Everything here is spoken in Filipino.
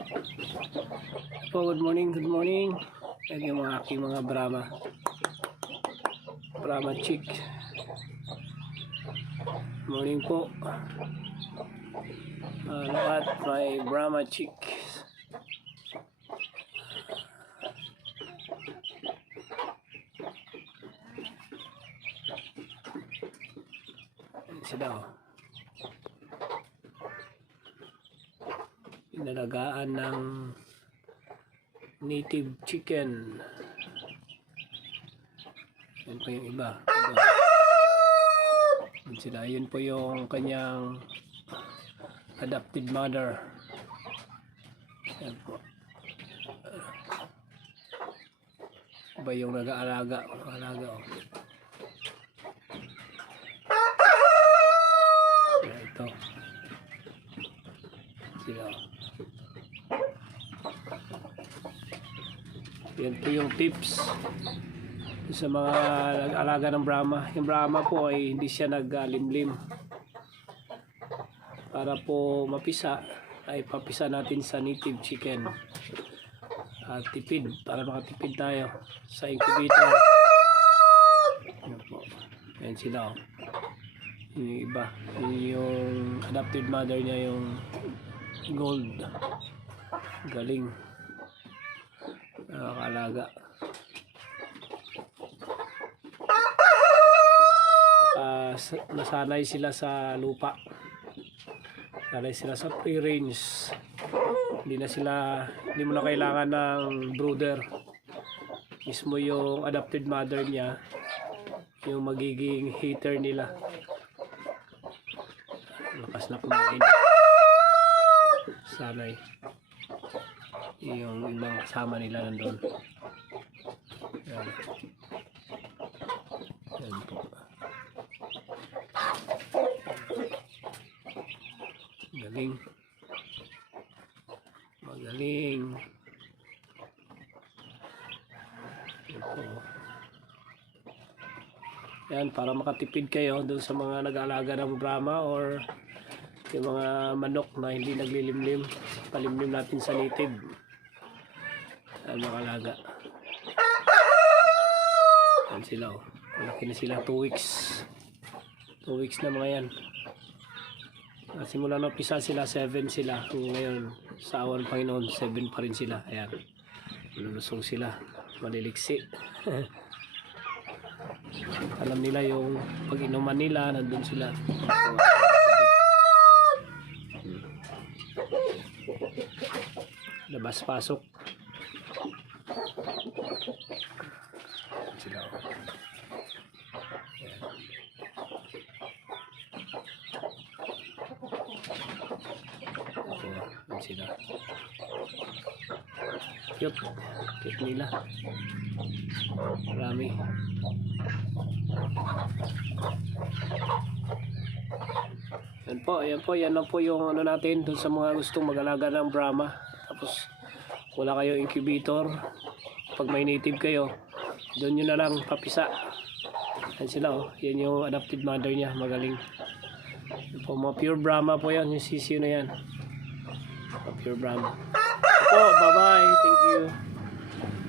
Po, good morning. Yan yung mga aking mga Brahma chick. Morning po. Lahat may Brahma chick. Yan sila oh. Inalagaan ng native chicken. Yan po yung iba. Yan sila. Yun po yung kanyang adopted mother. Yan po. Iba yung nag-aalaga. Oh. Yan ito. Sila. Yan po yung tips sa mga nag-alaga ng Brahma. Yung Brahma po ay hindi siya naglimlim. Para po mapisa ay papisa natin sa native chicken. Tipid, para makatipid tayo sa incubator. Yan po. Yan sila oh. Yung iba, yung adopted mother niya yung gold. Galing. Nakakalaga. Nasanay sila sa lupa. Sanay sila sa free range. Hindi mo na kailangan ng brooder. Mismo yung adopted mother niya yung magiging hater nila. Lakas na kumain. Sanay. Yung ibang kasama nila nandun. Yan. Yan po. Magaling. Yan po. Yan, para makatipid kayo doon sa mga nag-aalaga ng Brahma or yung mga manok na hindi naglilimlim. Palimlim natin sa native. Makalaga. Yan sila oh. Malaki na sila, 2 weeks. 2 weeks na mga yan. Simula na pisa sila, 7 sila. Ngayon, sa awan ng Panginoon, 7 pa rin sila. Ayan. Lulusong sila. Maliliksi. Alam nila yung pag-inuman nila, nandun sila. Labas-pasok. Sila. Yan sila. Cute nila. Marami. Yan lang po yung ano natin dun sa mga gustong mag-alaga ng Brahma. Tapos wala kayong incubator. Pag may native kayo, doon nyo na lang papisa. Yan sila oh. Yan yung adopted mother niya. Magaling. Yan po, mga pure Brahma po yan. Yung sisiyo na yan. Pure Brahma. Bye bye. Thank you.